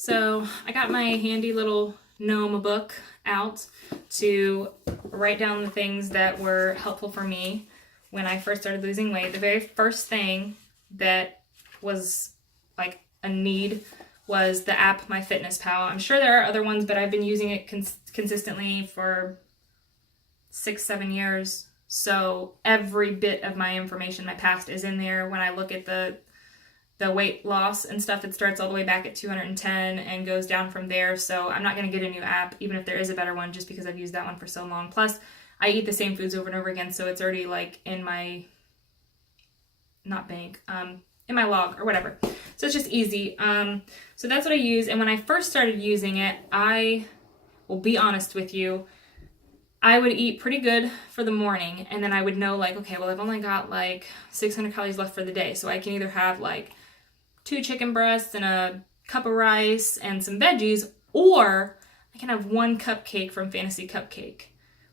So I got my handy little gnome book out to write down the things that were helpful for me when I first started losing weight. The very first thing that was like a need was the app Myfitnesspal. I'm sure there are other ones, but I've been using it consistently for 6-7 years. So every bit of my information, my past, is in there. When I look at the weight loss and stuff, it starts all the way back at 210 and goes down from there. So I'm not going to get a new app, even if there is a better one, just because I've used that one for so long. Plus, I eat the same foods over and over again, so it's already like in my, not bank, in my log or whatever. So it's just easy. So that's what I use. And when I first started using it, I will be honest with you, I would eat pretty good for the morning, and then I would know like, okay, well, I've only got like 600 calories left for the day, so I can either have like 2 chicken breasts and a cup of rice and some veggies, or I can have 1 cupcake from Fantasy Cupcake,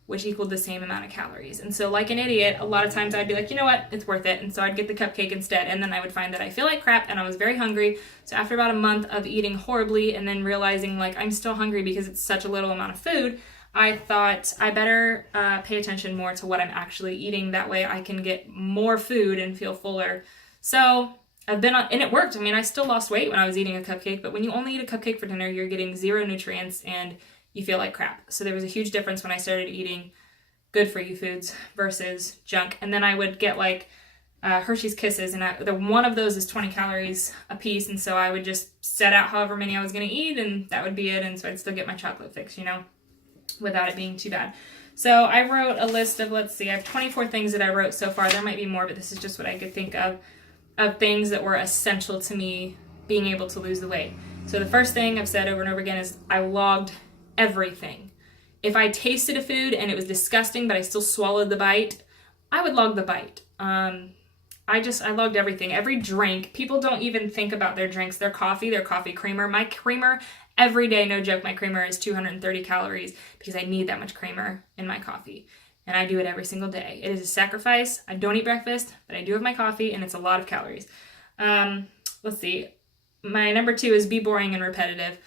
which equaled the same amount of calories. And so like an idiot, a lot of times I'd be like, you know what, it's worth it. And so I'd get the cupcake instead. And then I would find that I feel like crap and I was very hungry. So after about a month of eating horribly and then realizing like I'm still hungry because it's such a little amount of food, I thought I better pay attention more to what I'm actually eating. That way I can get more food and feel fuller. So I've been on, and it worked. I mean, I still lost weight when I was eating a cupcake, but when you only eat a cupcake for dinner, you're getting 0 nutrients and you feel like crap. So there was a huge difference when I started eating good for you foods versus junk. And then I would get like Hershey's Kisses, and one of those is 20 calories a piece. And so I would just set out however many I was going to eat, and that would be it. And so I'd still get my chocolate fix, without it being too bad. So I wrote a list of, let's see, I have 24 things that I wrote so far. There might be more, but this is just what I could think of things that were essential to me being able to lose the weight. So the first thing I've said over and over again is I logged everything. If I tasted a food and it was disgusting, but I still swallowed the bite, I would log the bite. I logged everything. Every drink, people don't even think about their drinks, their coffee creamer. My creamer, every day, no joke, my creamer is 230 calories because I need that much creamer in my coffee. And I do it every single day. It is a sacrifice. I don't eat breakfast, but I do have my coffee, and it's a lot of calories. Let's see. My number 2 is be boring and repetitive.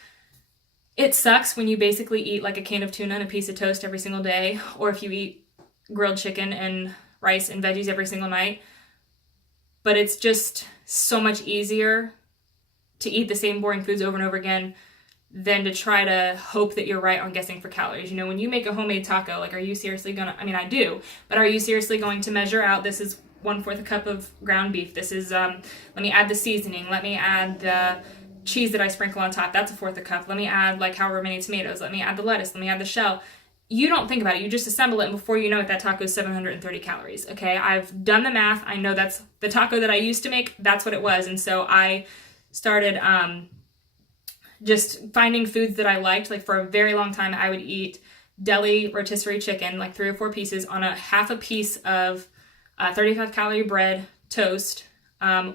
It sucks when you basically eat like a can of tuna and a piece of toast every single day, or if you eat grilled chicken and rice and veggies every single night. But it's just so much easier to eat the same boring foods over and over again than to try to hope that you're right on guessing for calories. When you make a homemade taco, like, are you seriously gonna, I mean, I do, but are you seriously going to measure out, this is 1/4 a cup of ground beef, this is, let me add the seasoning, let me add the cheese that I sprinkle on top, that's 1/4 a cup, let me add like however many tomatoes, let me add the lettuce, let me add the shell. You don't think about it, you just assemble it, and before you know it, that taco is 730 calories, okay? I've done the math, I know that's the taco that I used to make, that's what it was, and so I started, just finding foods that I liked. Like for a very long time, I would eat deli rotisserie chicken, like 3 or 4 pieces on a half a piece of 35 calorie bread toast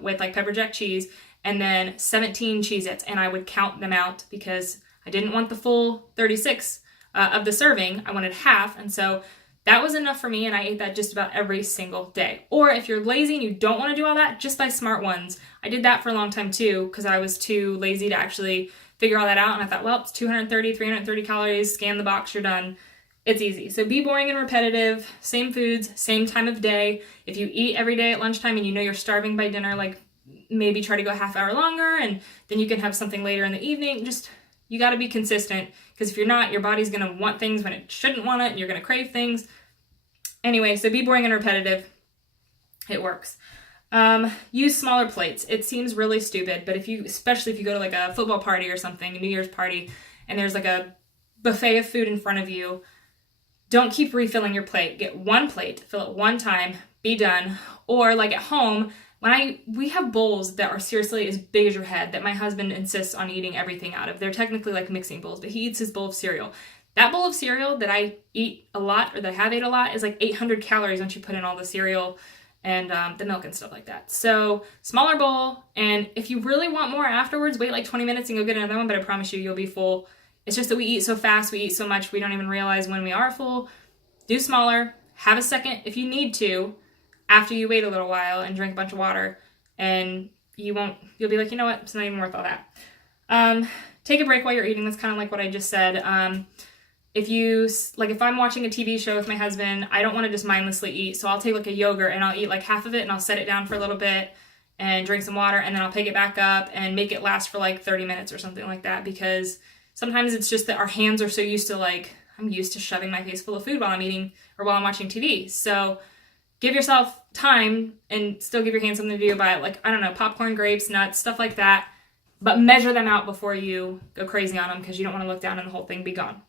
with like pepper jack cheese, and then 17 Cheez-Its. And I would count them out because I didn't want the full 36 of the serving. I wanted half. And so that was enough for me, and I ate that just about every single day. Or if you're lazy and you don't want to do all that, just buy Smart Ones. I did that for a long time too because I was too lazy to actually figure all that out, and I thought, well, it's 230, 330 calories, scan the box, you're done. It's easy. So be boring and repetitive, same foods, same time of day. If you eat every day at lunchtime and you know you're starving by dinner, like maybe try to go a half hour longer, and then you can have something later in the evening. Just, you got to be consistent, because if you're not, your body's going to want things when it shouldn't want it, and you're going to crave things. Anyway, so be boring and repetitive. It works. Use smaller plates. It seems really stupid, but especially if you go to like a football party or something, a New Year's party, and there's like a buffet of food in front of you, don't keep refilling your plate. Get 1 plate, fill it 1 time, be done. Or like at home, we have bowls that are seriously as big as your head that my husband insists on eating everything out of. They're technically like mixing bowls, but he eats his bowl of cereal. That bowl of cereal that I eat a lot, or that I have ate a lot, is like 800 calories once you put in all the cereal and the milk and stuff like that. So smaller bowl, and if you really want more afterwards, wait like 20 minutes and go get another one, but I promise you, you'll be full. It's just that we eat so fast, we eat so much, we don't even realize when we are full. Do smaller, have a second if you need to, after you wait a little while, and drink a bunch of water, and you'll be like, you know what, it's not even worth all that. take a break while you're eating. That's kind of like what I just said. If I'm watching a TV show with my husband, I don't want to just mindlessly eat. So I'll take like a yogurt and I'll eat like half of it and I'll set it down for a little bit and drink some water, and then I'll pick it back up and make it last for like 30 minutes or something like that, because sometimes it's just that our hands are so used to, like, I'm used to shoving my face full of food while I'm eating or while I'm watching TV. So give yourself time and still give your hands something to do by, like, I don't know, popcorn, grapes, nuts, stuff like that. But measure them out before you go crazy on them, because you don't want to look down and the whole thing be gone.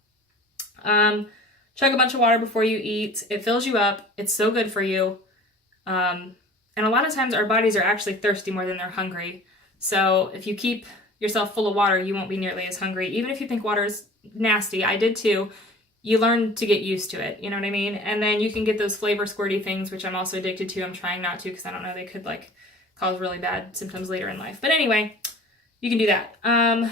Chug a bunch of water before you eat. It fills you up. It's so good for you. And a lot of times our bodies are actually thirsty more than they're hungry. So if you keep yourself full of water, you won't be nearly as hungry. Even if you think water is nasty, I did too, you learn to get used to it. You know what I mean? And then you can get those flavor squirty things, which I'm also addicted to. I'm trying not to, because I don't know, they could like cause really bad symptoms later in life. But anyway, you can do that. I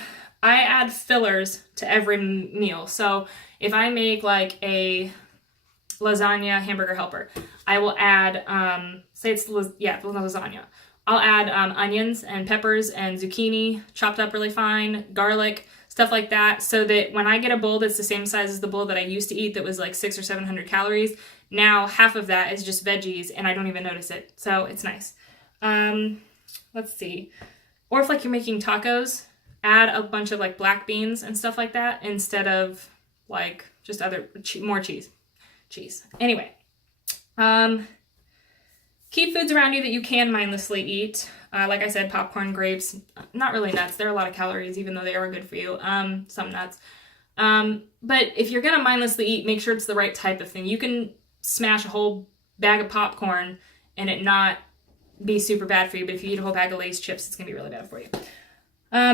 add fillers to every meal. So if I make like a lasagna hamburger helper, I will add, lasagna. I'll add onions and peppers and zucchini chopped up really fine, garlic, stuff like that, so that when I get a bowl that's the same size as the bowl that I used to eat that was like 600 or 700 calories, now half of that is just veggies and I don't even notice it. So it's nice. Let's see. Or if like you're making tacos, add a bunch of like black beans and stuff like that instead of like just more cheese. Anyway, keep foods around you that you can mindlessly eat. Like I said, popcorn, grapes, not really nuts. There are a lot of calories, even though they are good for you. Some nuts. But if you're going to mindlessly eat, make sure it's the right type of thing. You can smash a whole bag of popcorn and it not be super bad for you. But if you eat a whole bag of Lay's chips, it's going to be really bad for you.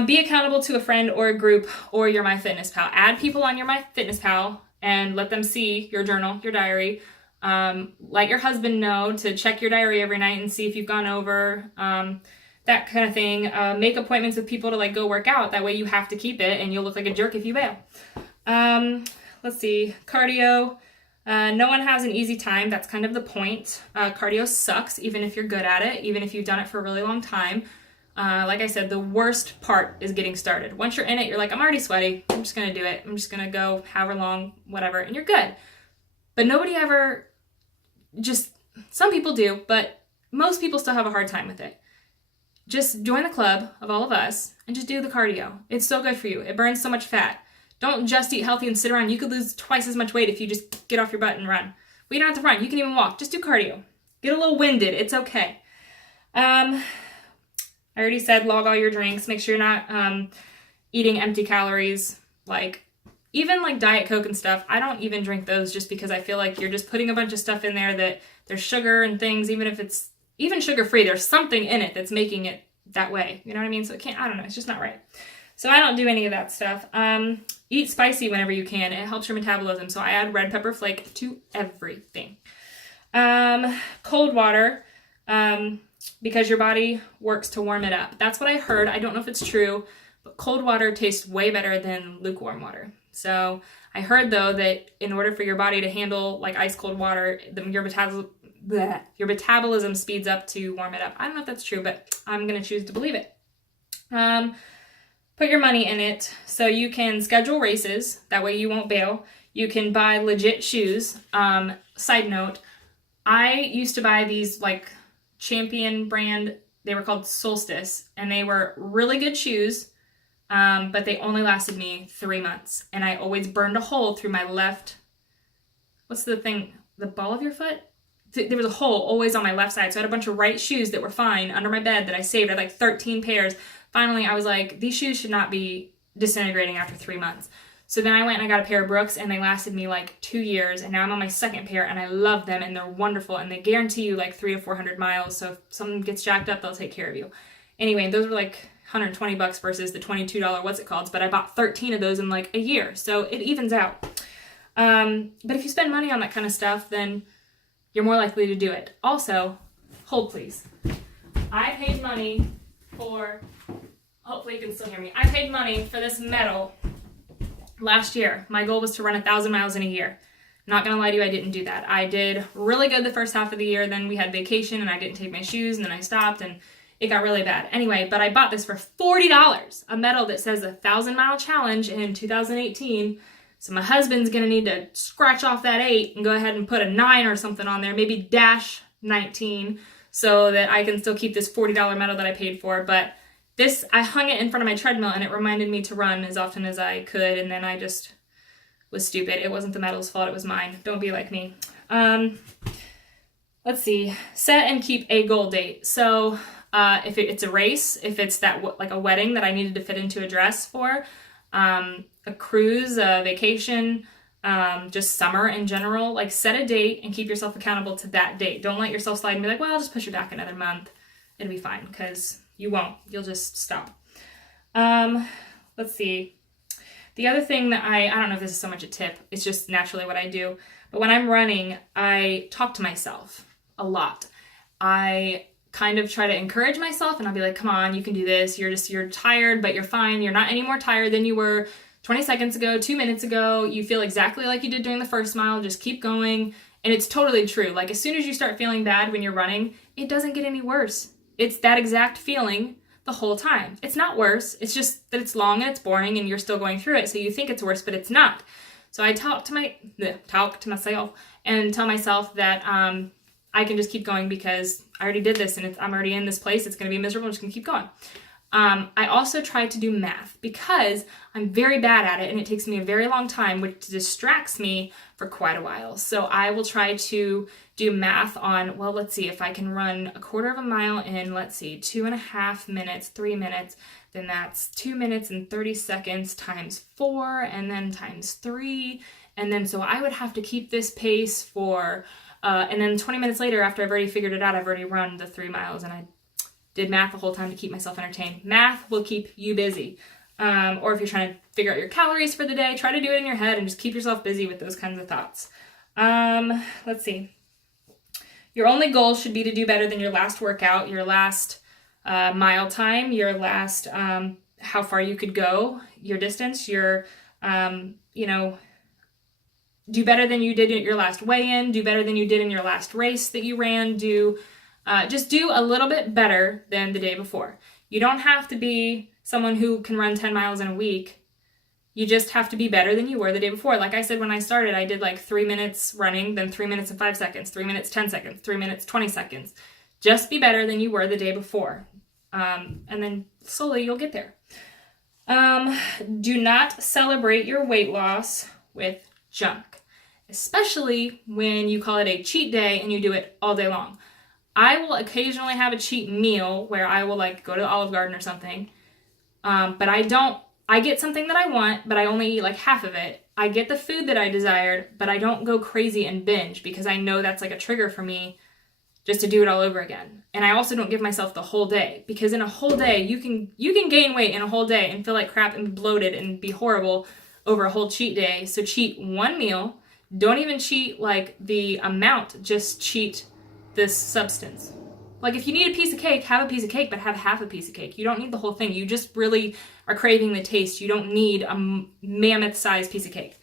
Be accountable to a friend or a group or your Myfitnesspal. Add people on your Myfitnesspal and let them see your journal, your diary. Let your husband know to check your diary every night and see if you've gone over, that kind of thing. Make appointments with people to like go work out. That way you have to keep it and you'll look like a jerk if you bail. Let's see, cardio. No one has an easy time. That's kind of the point. Cardio sucks, even if you're good at it, even if you've done it for a really long time. Like I said, the worst part is getting started. Once you're in it, you're like, I'm already sweaty. I'm just going to do it. I'm just going to go however long, whatever. And you're good. But nobody ever some people do, but most people still have a hard time with it. Just join the club of all of us and just do the cardio. It's so good for you. It burns so much fat. Don't just eat healthy and sit around. You could lose twice as much weight if you just get off your butt and run. But you don't have to run. You can even walk. Just do cardio. Get a little winded. It's okay. I already said log all your drinks. Make sure you're not eating empty calories. Like, even like Diet Coke and stuff, I don't even drink those just because I feel like you're just putting a bunch of stuff in there that there's sugar and things, even if it's even sugar-free, there's something in it that's making it that way. You know what I mean? So I don't know, it's just not right. So I don't do any of that stuff. Eat spicy whenever you can. It helps your metabolism. So I add red pepper flake to everything. Cold water, because your body works to warm it up. That's what I heard. I don't know if it's true, but cold water tastes way better than lukewarm water. So I heard, though, that in order for your body to handle like ice cold water, your metabolism speeds up to warm it up. I don't know if that's true, but I'm going to choose to believe it. Put your money in it so you can schedule races. That way you won't bail. You can buy legit shoes. Side note, I used to buy these like Champion brand. They were called Solstice, and they were really good shoes. But they only lasted me 3 months, and I always burned a hole through my left, what's the thing, the ball of your foot? There was a hole always on my left side, so I had a bunch of right shoes that were fine under my bed that I saved. I had like 13 pairs. Finally, I was like, these shoes should not be disintegrating after 3 months. So then I went and I got a pair of Brooks, and they lasted me like 2 years, and now I'm on my second pair, and I love them, and they're wonderful, and they guarantee you like 300 to 400 miles, so if something gets jacked up, they'll take care of you. Anyway, those were like $120 versus the $22 what's it called, but I bought 13 of those in like a year, so it evens out. But if you spend money on that kind of stuff, then you're more likely to do it. Also, hold please. I paid money for, hopefully you can still hear me, I paid money for this medal last year. My goal was to run 1,000 miles in a year. Not gonna lie to you, I didn't do that. I did really good the first half of the year, then we had vacation and I didn't take my shoes, and then I stopped, and it got really bad. Anyway, but I bought this for $40, a medal that says 1,000-mile challenge in 2018. So my husband's gonna need to scratch off that 8 and go ahead and put a 9 or something on there, maybe dash 19, so that I can still keep this $40 medal that I paid for. But this, I hung it in front of my treadmill and it reminded me to run as often as I could, and then I just was stupid. It wasn't the medal's fault, it was mine. Don't be like me. Let's see, set and keep a goal date. So if it's a race, if it's that like a wedding that I needed to fit into a dress for, a cruise, a vacation, just summer in general, like set a date and keep yourself accountable to that date. Don't let yourself slide and be like, well, I'll just push it back another month. It'll be fine, because you won't. You'll just stop. Let's see. The other thing that I don't know if this is so much a tip, it's just naturally what I do, but when I'm running, I talk to myself a lot. I kind of try to encourage myself, and I'll be like, come on, you can do this. You're tired, but you're fine. You're not any more tired than you were 20 seconds ago, 2 minutes ago. You feel exactly like you did during the first mile. Just keep going. And it's totally true. Like, as soon as you start feeling bad when you're running, it doesn't get any worse. It's that exact feeling the whole time. It's not worse. It's just that it's long and it's boring and you're still going through it. So you think it's worse, but it's not. So I talk to myself and tell myself that I can just keep going because I already did this and I'm already in this place. It's going to be miserable. I'm just going to keep going. I also try to do math because I'm very bad at it and it takes me a very long time, which distracts me for quite a while. So I will try to do math on, well, let's see, if I can run a quarter of a mile in, let's see, 2.5 minutes, 3 minutes, then that's 2 minutes and 30 seconds times 4 and then times 3. And then so I would have to keep this pace for, and then 20 minutes later, after I've already figured it out, I've already run the 3 miles and I did math the whole time to keep myself entertained. Math will keep you busy. Or if you're trying to figure out your calories for the day, try to do it in your head and just keep yourself busy with those kinds of thoughts. Let's see. Your only goal should be to do better than your last workout, your last mile time, your last how far you could go, your distance, your, do better than you did at your last weigh-in, do better than you did in your last race that you ran, just do a little bit better than the day before. You don't have to be someone who can run 10 miles in a week. You just have to be better than you were the day before. Like I said, when I started, I did like 3 minutes running, then 3 minutes and 5 seconds, 3 minutes, 10 seconds, 3 minutes, 20 seconds. Just be better than you were the day before. And then slowly you'll get there. Do not celebrate your weight loss with junk, especially when you call it a cheat day and you do it all day long. I will occasionally have a cheat meal where I will like go to the Olive Garden or something. But I get something that I want, but I only eat like half of it. I get the food that I desired, but I don't go crazy and binge because I know that's like a trigger for me just to do it all over again. And I also don't give myself the whole day because in a whole day, you can gain weight in a whole day and feel like crap and be bloated and be horrible over a whole cheat day. So cheat one meal. Don't even cheat like the amount, just cheat this substance. Like if you need a piece of cake, have a piece of cake, but have half a piece of cake. You don't need the whole thing. You just really are craving the taste. You don't need a mammoth-sized piece of cake,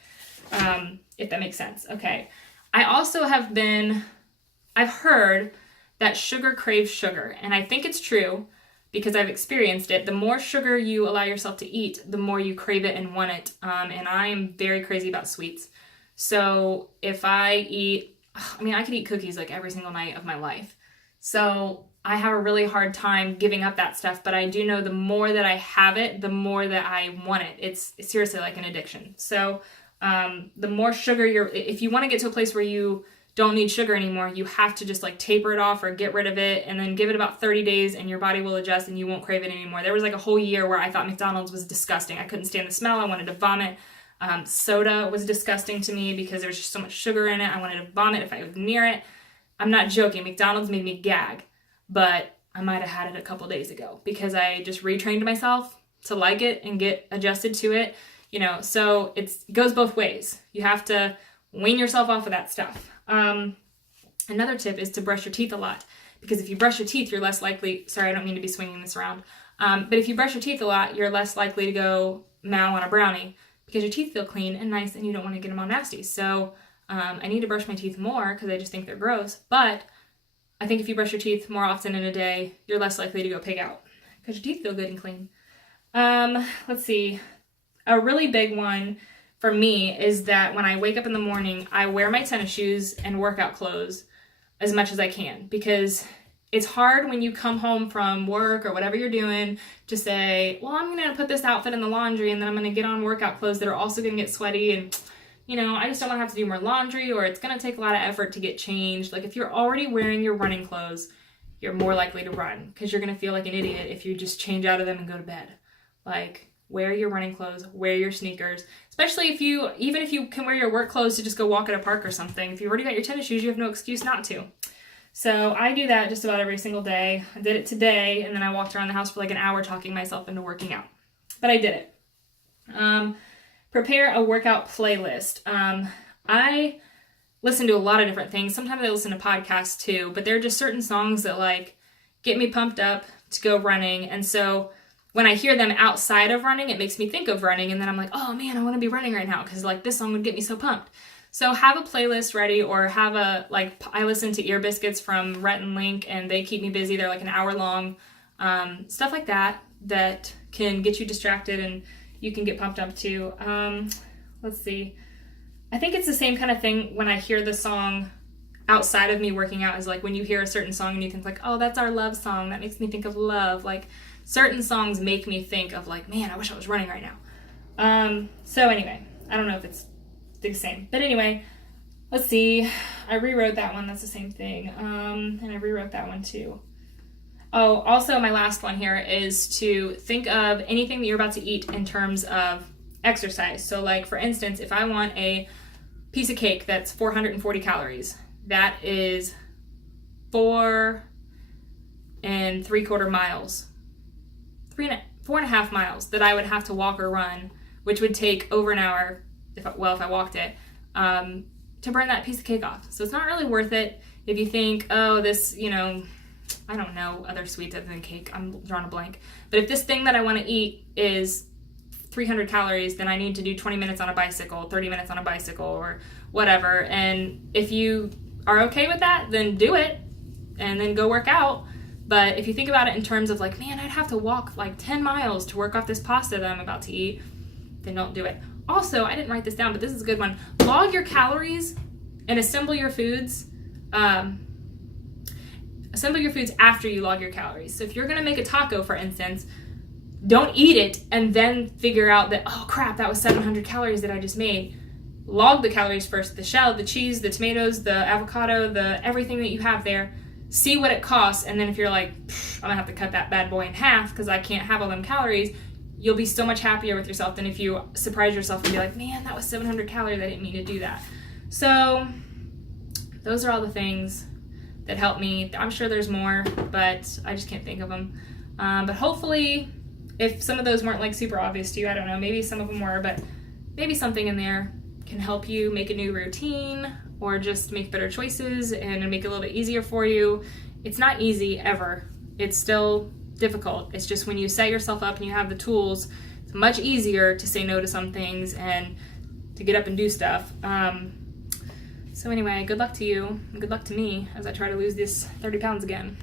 if that makes sense. Okay. I also I've heard that sugar craves sugar, and I think it's true because I've experienced it. The more sugar you allow yourself to eat, the more you crave it and want it, and I am very crazy about sweets. So if I could eat cookies like every single night of my life. So I have a really hard time giving up that stuff, but I do know the more that I have it, the more that I want it. It's seriously like an addiction. So the more sugar if you want to get to a place where you don't need sugar anymore, you have to just like taper it off or get rid of it and then give it about 30 days and your body will adjust and you won't crave it anymore. There was like a whole year where I thought McDonald's was disgusting. I couldn't stand the smell. I wanted to vomit. Soda was disgusting to me because there was just so much sugar in it. I wanted to vomit if I was near it. I'm not joking. McDonald's made me gag, but I might have had it a couple days ago because I just retrained myself to like it and get adjusted to it, so it goes both ways. You have to wean yourself off of that stuff. Another tip is to brush your teeth a lot because if you brush your teeth, you're less likely, sorry, I don't mean to be swinging this around. But if you brush your teeth a lot, you're less likely to go mow on a brownie because your teeth feel clean and nice and you don't want to get them all nasty. So I need to brush my teeth more because I just think they're gross, but I think if you brush your teeth more often in a day, you're less likely to go pig out because your teeth feel good and clean. Let's see. A really big one for me is that when I wake up in the morning, I wear my tennis shoes and workout clothes as much as I can, because it's hard when you come home from work or whatever you're doing to say, well, I'm going to put this outfit in the laundry and then I'm going to get on workout clothes that are also going to get sweaty, and I just don't want to have to do more laundry, or it's going to take a lot of effort to get changed. Like, if you're already wearing your running clothes, you're more likely to run, because you're going to feel like an idiot if you just change out of them and go to bed. Like, wear your running clothes, wear your sneakers, especially even if you can wear your work clothes to just go walk at a park or something. If you've already got your tennis shoes, you have no excuse not to. So I do that just about every single day. I did it today, and then I walked around the house for like an hour talking myself into working out. But I did it. Prepare a workout playlist. I listen to a lot of different things. Sometimes I listen to podcasts too, but there are just certain songs that like get me pumped up to go running. And so when I hear them outside of running, it makes me think of running, and then I'm like, oh man, I want to be running right now because like this song would get me so pumped. So have a playlist ready, or have I listen to Ear Biscuits from Rhett and Link, and they keep me busy. They're like an hour long, stuff like that can get you distracted and you can get pumped up too. Let's see. I think it's the same kind of thing when I hear the song outside of me working out, is like when you hear a certain song and you think like, oh, that's our love song. That makes me think of love. Like, certain songs make me think of like, man, I wish I was running right now. So anyway, I don't know if it's the same, but anyway, let's see. I rewrote that one. That's the same thing. And I rewrote that one too. Oh, also my last one here is to think of anything that you're about to eat in terms of exercise. So like, for instance, if I want a piece of cake that's 440 calories, that is 4.75 miles, 4.5 miles that I would have to walk or run, which would take over an hour if I walked it, to burn that piece of cake off. So it's not really worth it if you think, oh, this, I don't know other sweets other than cake. I'm drawing a blank. But if this thing that I want to eat is 300 calories, then I need to do 20 minutes on a bicycle, 30 minutes on a bicycle, or whatever. And if you are okay with that, then do it and then go work out. But if you think about it in terms of like, man, I'd have to walk like 10 miles to work off this pasta that I'm about to eat, then don't do it. Also, I didn't write this down, but this is a good one. Log your calories and assemble your foods. Assemble your foods after you log your calories. So if you're going to make a taco, for instance, don't eat it and then figure out that, oh crap, that was 700 calories that I just made. Log the calories first, the shell, the cheese, the tomatoes, the avocado, everything that you have there. See what it costs, and then if you're like, I'm going to have to cut that bad boy in half because I can't have all them calories, you'll be so much happier with yourself than if you surprise yourself and be like, man, that was 700 calories, I didn't mean to do that. So those are all the things that help me. I'm sure there's more, but I just can't think of them. But hopefully, if some of those weren't like super obvious to you, I don't know, maybe some of them were, but maybe something in there can help you make a new routine or just make better choices and make it a little bit easier for you. It's not easy ever. It's still difficult. It's just when you set yourself up and you have the tools, it's much easier to say no to some things and to get up and do stuff. So anyway, good luck to you and good luck to me as I try to lose this 30 pounds again.